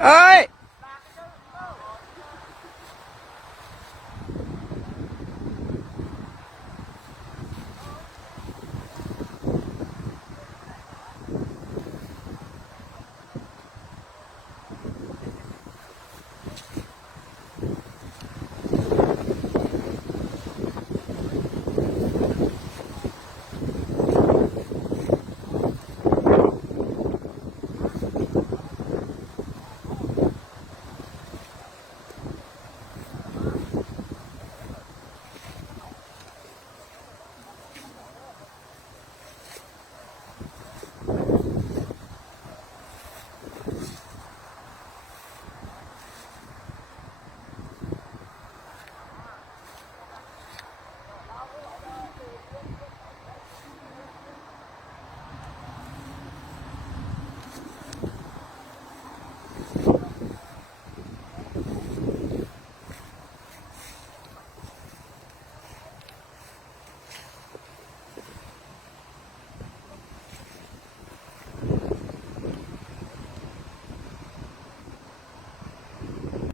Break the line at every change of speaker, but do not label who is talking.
ઓય!